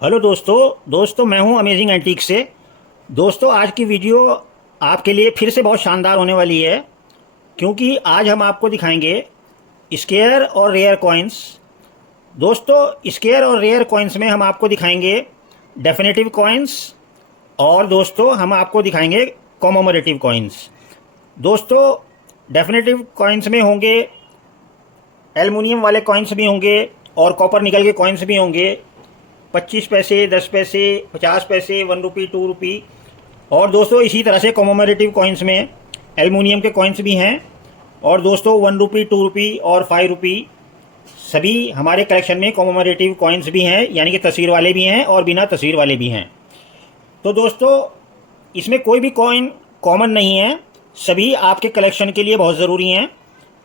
Hello दोस्तों मैं हूं अमेजिंग एंटीक से। दोस्तों आज की वीडियो आपके लिए फिर से बहुत शानदार होने वाली है, क्योंकि आज हम आपको दिखाएंगे स्केयर और रेयर कॉइन्स। दोस्तों स्केयर और रेयर कॉइन्स में हम आपको दिखाएंगे डेफिनेटिव कॉइन्स, और दोस्तों हम आपको दिखाएंगे कॉमोमरेटिव कॉइन्स। दोस्तों डेफिनेटिव कॉइन्स में होंगे एल्युमिनियम वाले कॉइन्स भी होंगे और कॉपर निकल के कॉइन्स भी होंगे। 25 पैसे, 10 पैसे, 50 पैसे, 1 रुपी, 2 रुपी। और दोस्तों इसी तरह से कॉमोमरेटिव कॉइन्स में एल्युमिनियम के कॉइन्स भी हैं। और दोस्तों 1 रुपी, 2 रुपी और 5 रुपी सभी हमारे कलेक्शन में कॉमोमरेटिव कॉइन्स भी हैं, यानी कि तस्वीर वाले भी हैं और बिना तस्वीर वाले भी हैं। तो दोस्तों इसमें कोई भी कॉइन कॉमन नहीं है, सभी आपके कलेक्शन के लिए बहुत ज़रूरी हैं।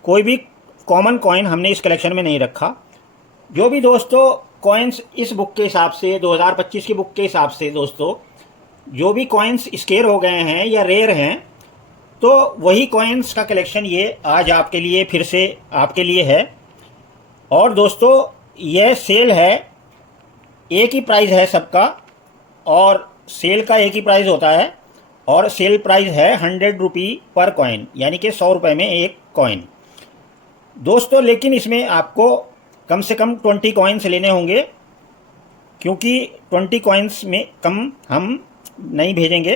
कोई भी कॉमन कॉइन हमने इस कलेक्शन में नहीं रखा। जो भी दोस्तों कॉइन्स इस बुक के हिसाब से 2025 की बुक के हिसाब से दोस्तों जो भी कॉइन्स स्केयर हो गए हैं या रेयर हैं, तो वही कॉइन्स का कलेक्शन ये आज आपके लिए फिर से आपके लिए है। और दोस्तों यह सेल है, एक ही प्राइस है सबका, और सेल का एक ही प्राइस होता है। और सेल प्राइस है 100 रुपी पर कॉइन, यानी कि 100 रुपये में एक कॉइन। दोस्तों लेकिन इसमें आपको कम से कम 20 कॉइन्स लेने होंगे, क्योंकि 20 कॉइन्स में कम हम नहीं भेजेंगे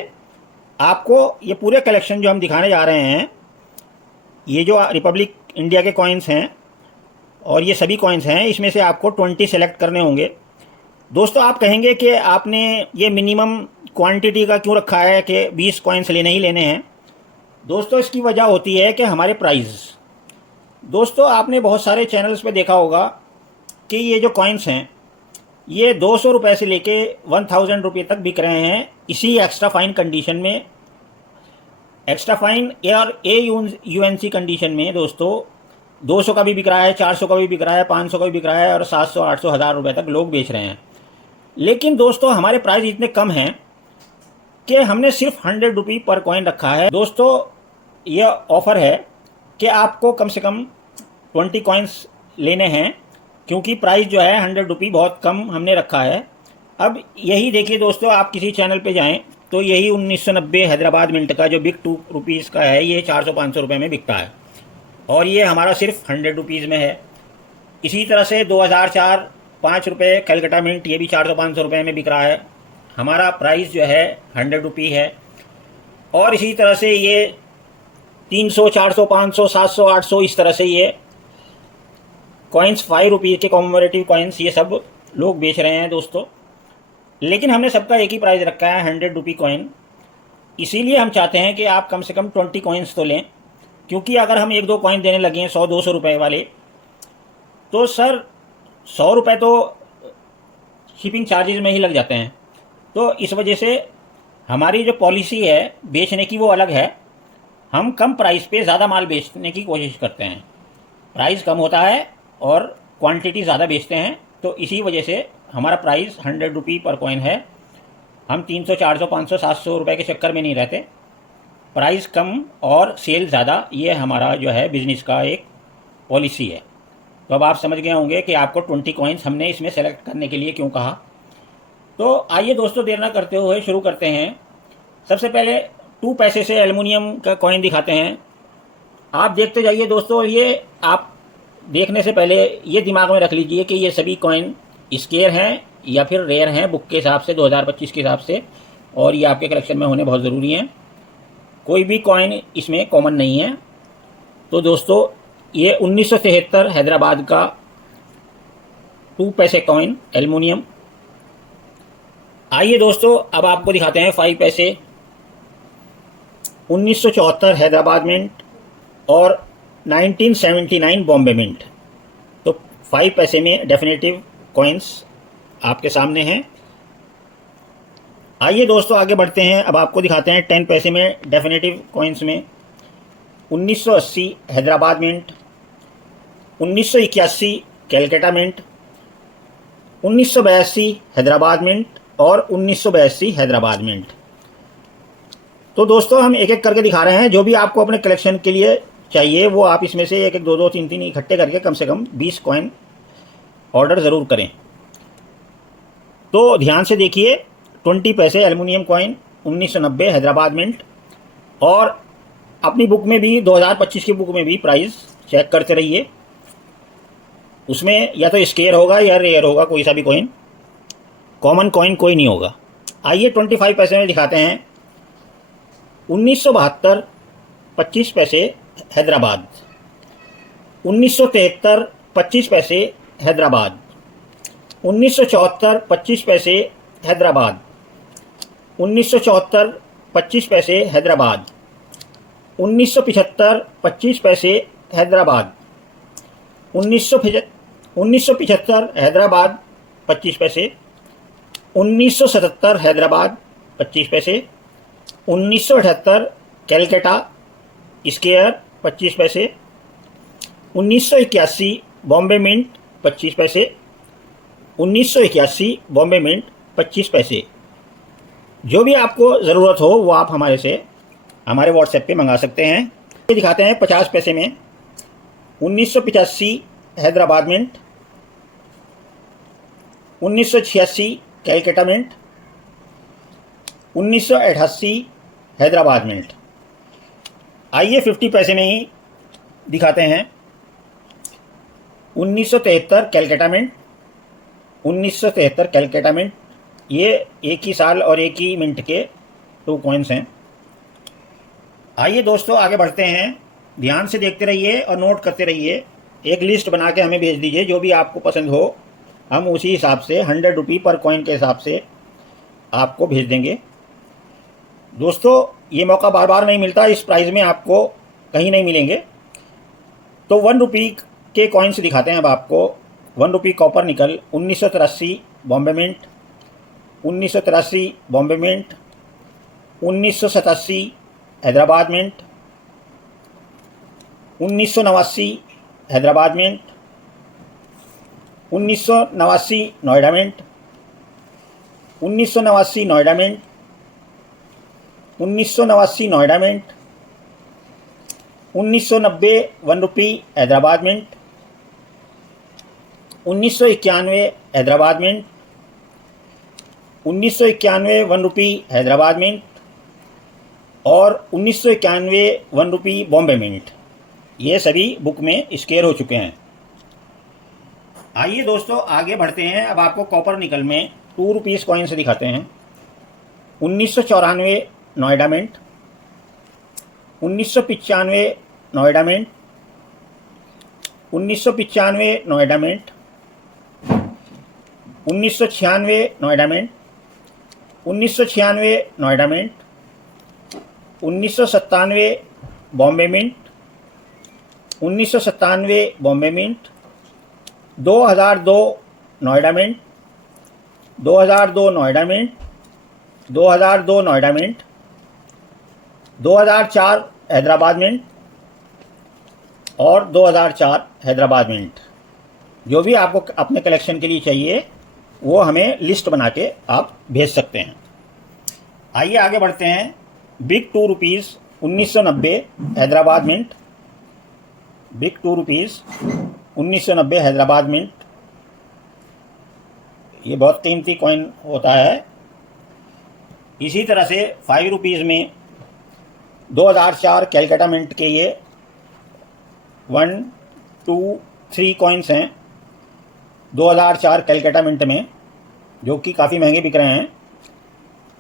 आपको। ये पूरे कलेक्शन जो हम दिखाने जा रहे हैं, ये जो रिपब्लिक इंडिया के कॉइन्स हैं और ये सभी कॉइन्स हैं, इसमें से आपको 20 सेलेक्ट करने होंगे। दोस्तों आप कहेंगे कि आपने ये मिनिमम क्वांटिटी का क्यों रखा है कि 20 कॉइन्स लेने ही लेने हैं। दोस्तों इसकी वजह होती है कि हमारे प्राइस, दोस्तों आपने बहुत सारे चैनल्स पे देखा होगा कि ये जो कॉइन्स हैं ये 200 रुपये से लेके 1000 रुपये तक बिक रहे हैं, इसी एक्स्ट्रा फाइन कंडीशन में। एक्स्ट्रा फाइन और AUNC कंडीशन में दोस्तों 200 का भी बिक रहा है, 400 का भी बिक रहा है, 500 का भी बिक रहा है, और 700, 800, 1000 रुपये तक लोग बेच रहे हैं। लेकिन दोस्तों हमारे प्राइस इतने कम हैं कि हमने सिर्फ 100 रुपी पर कॉइन रखा है। दोस्तों यह ऑफ़र है कि आपको कम से कम 20 कॉइन्स लेने हैं, क्योंकि प्राइस जो है 100 रुपी बहुत कम हमने रखा है। अब यही देखिए दोस्तों, आप किसी चैनल पे जाएं तो यही 1990 हैदराबाद मिंट का जो बिग 2 रुपीज़ का है, ये 400-500 रुपये में बिकता है, और ये हमारा सिर्फ 100 रुपीज़ में है। इसी तरह से 2004 5 रुपये कलकत्ता मिंट, ये भी 400-500 रुपये में बिक रहा है, हमारा प्राइस जो है 100 रुपी है। और इसी तरह से ये 300, 400, 500, 700, 800 इस तरह से ये कॉइन्स 5 रुपये के कॉमोमरेटिव कॉइन्स ये सब लोग बेच रहे हैं दोस्तों। लेकिन हमने सबका एक ही प्राइस रखा है, 100 रुपी कॉइन। इसीलिए हम चाहते हैं कि आप कम से कम 20 कॉइन्स तो लें, क्योंकि अगर हम 1-2 कॉइन देने लगे हैं 100-200 रुपये वाले, तो सर 100 रुपये तो शिपिंग चार्जेस में ही लग जाते हैं। तो इस वजह से हमारी जो पॉलिसी है बेचने की वो अलग है। हम कम प्राइस पे ज़्यादा माल बेचने की कोशिश करते हैं। प्राइस कम होता है और क्वांटिटी ज़्यादा बेचते हैं, तो इसी वजह से हमारा प्राइस 100 रुपी पर कॉइन है। हम 300, 400, 500, 700 रुपये के चक्कर में नहीं रहते। प्राइस कम और सेल ज़्यादा, ये हमारा जो है बिज़नेस का एक पॉलिसी है। तो अब आप समझ गए होंगे कि आपको 20 कॉइन्स हमने इसमें सेलेक्ट करने के लिए क्यों कहा। तो आइए दोस्तों देर ना करते हुए शुरू करते हैं। सबसे पहले 2 पैसे से एल्युमिनियम का कॉइन दिखाते हैं। आप देखते जाइए दोस्तों, ये आप देखने से पहले ये दिमाग में रख लीजिए कि ये सभी कॉइन स्केयर हैं या फिर रेयर हैं बुक के हिसाब से, 2025 के हिसाब से, और ये आपके कलेक्शन में होने बहुत ज़रूरी हैं। कोई भी कॉइन इसमें कॉमन नहीं है। तो दोस्तों ये 1973 हैदराबाद का 2 पैसे कॉइन एल्युमिनियम। आइए दोस्तों अब आपको दिखाते हैं 5 पैसे, 1974 हैदराबाद मिंट और 1979 बॉम्बे मिंट। तो 5 पैसे में डेफिनेटिव कॉइन्स आपके सामने हैं। आइए दोस्तों आगे बढ़ते हैं, अब आपको दिखाते हैं 10 पैसे में डेफिनेटिव कॉइन्स में 1980 Hyderabad mint, 1981 Calcutta mint, 1982 Hyderabad mint और 1982 हैदराबाद मिंट। तो दोस्तों हम एक एक करके दिखा रहे हैं। जो भी आपको अपने कलेक्शन के लिए चाहिए वो आप इसमें से एक एक, दो दो, तीन तीन इकट्ठे करके कम से कम 20 कॉइन ऑर्डर ज़रूर करें। तो ध्यान से देखिए, 20 पैसे एल्युमिनियम कॉइन 1990 हैदराबाद मिंट। और अपनी बुक में भी 2025 की बुक में भी प्राइस चेक करते रहिए, उसमें या तो स्केयर होगा या रेयर होगा, कोई सा भी कॉइन, कॉमन कॉइन कोई नहीं होगा। आइए 25 पैसे में दिखाते हैं। 1972 25 पैसे हैदराबाद, 1973 25 पैसे हैदराबाद, 1974 25 पैसे हैदराबाद, 1974 25 पैसे हैदराबाद, 1975 25 पैसे हैदराबाद, 1975 हैदराबाद 25 पैसे, 1977 हैदराबाद 25 पैसे, 1978 कैलकाटा स्केयर 25 पैसे, 1981 बॉम्बे मिंट 25 पैसे, 1981 बॉम्बे मिंट 25 पैसे। जो भी आपको ज़रूरत हो वो आप हमारे व्हाट्सएप पे मंगा सकते हैं। ये दिखाते हैं 50 पैसे में। 1985 Hyderabad mint, 1986 Calcutta mint, 1988 Hyderabad mint. आइए 50 पैसे में ही दिखाते हैं। 1973 कैलकाटा मिंट, 1973 कैलकाटा मिंट। ये एक ही साल और एक ही मिंट के 2 कॉइन्स हैं। आइए दोस्तों आगे बढ़ते हैं। ध्यान से देखते रहिए और नोट करते रहिए। एक लिस्ट बना के हमें भेज दीजिए, जो भी आपको पसंद हो हम उसी हिसाब से 100 रुपये पर कॉइन के हिसाब से आपको भेज देंगे। दोस्तों ये मौका बार बार नहीं मिलता, इस प्राइस में आपको कहीं नहीं मिलेंगे। तो 1 रुपये के कॉइन्स दिखाते हैं अब आपको। 1 रुपये copper nickel 1983 Bombay mint, 1983 Bombay mint, 1987 Hyderabad mint, 1989 Hyderabad mint, 1989 Noida mint, 1989 Noida mint, 1989 Noida mint, 1990 1 रुपये हैदराबाद मिंट, 1991 हैदराबाद मिंट, 1991 1 रुपये हैदराबाद मिंट और 1991 1 रुपये बॉम्बे मिंट। ये सभी बुक में स्केयर हो चुके हैं। आइए दोस्तों आगे बढ़ते हैं। अब आपको कॉपर निकल में 2 रुपीस कॉइन से दिखाते हैं। 1994 Noida mint, 1995 Noida mint, 1995 Noida mint, 1996 Noida mint, 1996 Noida mint, 1997 Bombay mint, 1997 Bombay mint, 2002 Noida mint, 2002 Noida mint, 2002 Noida mint, 2004 Hyderabad mint और 2004 हैदराबाद मिंट। जो भी आपको अपने कलेक्शन के लिए चाहिए वो हमें लिस्ट बना के आप भेज सकते हैं। आइए आगे बढ़ते हैं। Big 2 rupees 1990 Hyderabad mint, big 2 rupees 1990 Hyderabad mint. ये बहुत कीमती कॉइन होता है। इसी तरह से 5 रुपीज़ में 2004 कैलकाटा मिंट के ये 1 2 3 कॉइन्स हैं 2004 कैलकाटा मिंट में, जो कि काफ़ी महंगे बिक रहे हैं।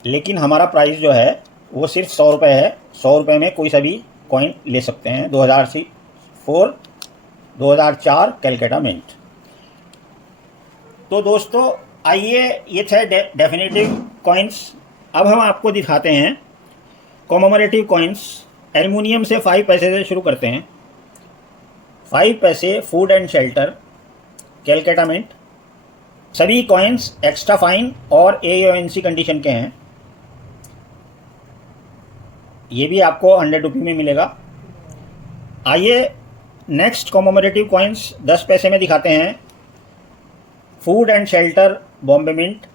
लेकिन हमारा प्राइस जो है वो सिर्फ 100 रुपये है। 100 रुपये में कोई सा भी कॉइन ले सकते हैं। 2004 कैलकाटा मिंट। तो दोस्तों आइए, ये थे डेफिनेटिव कॉइन्स। अब हम आपको दिखाते हैं कॉमेमोरेटिव कॉइन्स। एल्युमिनियम से 5 पैसे से शुरू करते हैं। 5 पैसे food and shelter Calcutta mint. सभी कॉइन्स एक्स्ट्रा फाइन और AONC कंडीशन के हैं। ये भी आपको 100 रुपये में मिलेगा। आइए नेक्स्ट कॉमेमोरेटिव कॉइन्स 10 पैसे में दिखाते हैं। Food and shelter Bombay mint,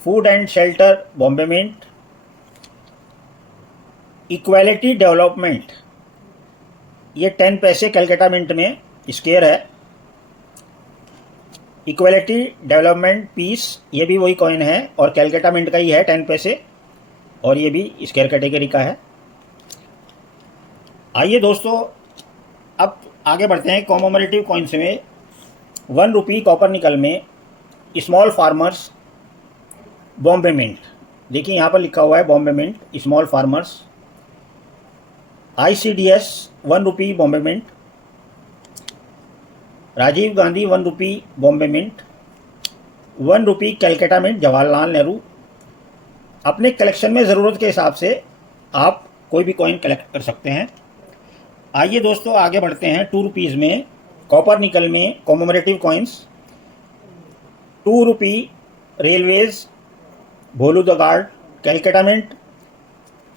food and shelter Bombay mint. Equality development, ये 10 पैसे कैलकाटा मिंट में स्केयर है। इक्वलिटी डेवलपमेंट पीस, ये भी वही कॉइन है और कैलकाटा मिंट का ही है 10 पैसे, और ये भी स्क्वायर कैटेगरी का है। आइए दोस्तों अब आगे बढ़ते हैं कॉमोमरेटिव कॉइन्स में। 1 रुपी कॉपर निकल में स्मॉल फार्मर्स बॉम्बे मिंट, देखिए यहाँ पर लिखा हुआ है Bombay mint small farmers. ICDS 1 rupee Bombay mint. Rajiv Gandhi 1 rupee Bombay mint. 1 rupee Calcutta mint Jawaharlal Nehru. अपने कलेक्शन में ज़रूरत के हिसाब से आप कोई भी कॉइन कलेक्ट कर सकते हैं। आइए दोस्तों आगे बढ़ते हैं 2 रुपीज़ में कॉपर निकल में commemorative coins. 2 rupee railways Bholu the guard Calcutta mint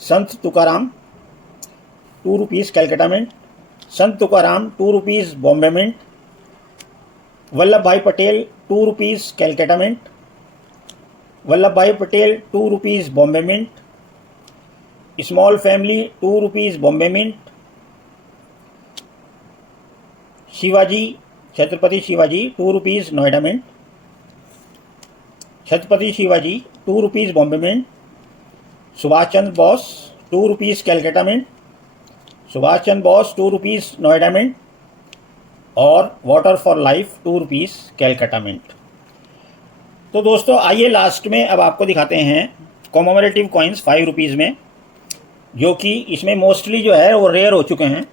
Sant Tukaram 2 rupees Calcutta mint. Sant Tukaram 2 rupees Bombay mint. Vallabh Bhai Patel 2 rupees Calcutta mint. Vallabh Bhai Patel 2 rupees Bombay mint. Small family 2 rupees Bombay mint. Shivaji Chhatrapati Shivaji 2 rupees Noida mint. Chhatrapati Shivaji 2 rupees Bombay mint. Subhash Chandra Bose 2 rupees Calcutta mint. Subhash Chandra Bose 2 rupees Noida mint. और water for life 2 rupees Calcutta mint. तो दोस्तों आइए last में अब आपको दिखाते हैं कॉमोमरेटिव coins 5 rupees में, जो कि इसमें मोस्टली जो है वो रेयर हो चुके हैं।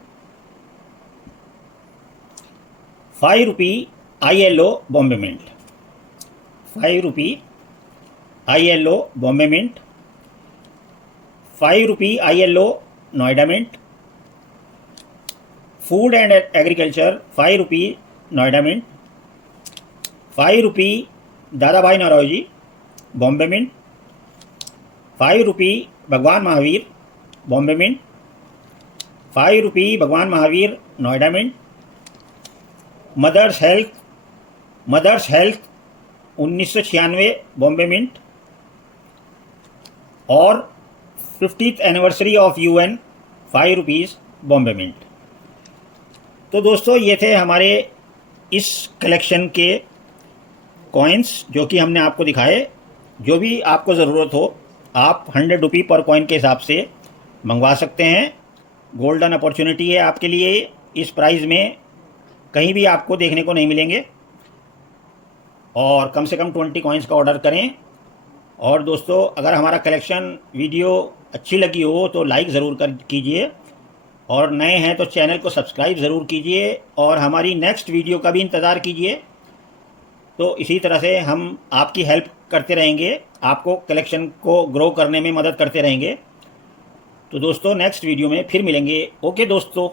5 rupee ILO Bombay mint. 5 rupee ILO Bombay mint. 5 rupee ILO Noida mint. Food and agriculture 5 rupee Noida mint. 5 rupee Dadabhai Naoroji Bombay mint. 5 rupee Bhagwan Mahavir Bombay mint. 5 rupee Bhagwan Mahavir Noida mint. Mother's health 1996 Bombay mint. और 50th anniversary of UN 5 rupees Bombay mint. तो दोस्तों ये थे हमारे इस कलेक्शन के coins जो कि हमने आपको दिखाए। जो भी आपको ज़रूरत हो आप 100 रुपी पर कॉइन के हिसाब से मंगवा सकते हैं। गोल्डन अपॉर्चुनिटी है आपके लिए, इस प्राइस में कहीं भी आपको देखने को नहीं मिलेंगे। और कम से कम 20 कॉइन्स का ऑर्डर करें। और दोस्तों अगर हमारा कलेक्शन वीडियो अच्छी लगी हो तो लाइक ज़रूर कीजिए, और नए हैं तो चैनल को सब्सक्राइब ज़रूर कीजिए, और हमारी नेक्स्ट वीडियो का भी इंतज़ार कीजिए। तो इसी तरह से हम आपकी हेल्प करते रहेंगे, आपको कलेक्शन को ग्रो करने में मदद करते रहेंगे। तो दोस्तों नेक्स्ट वीडियो में फिर मिलेंगे। ओके दोस्तों।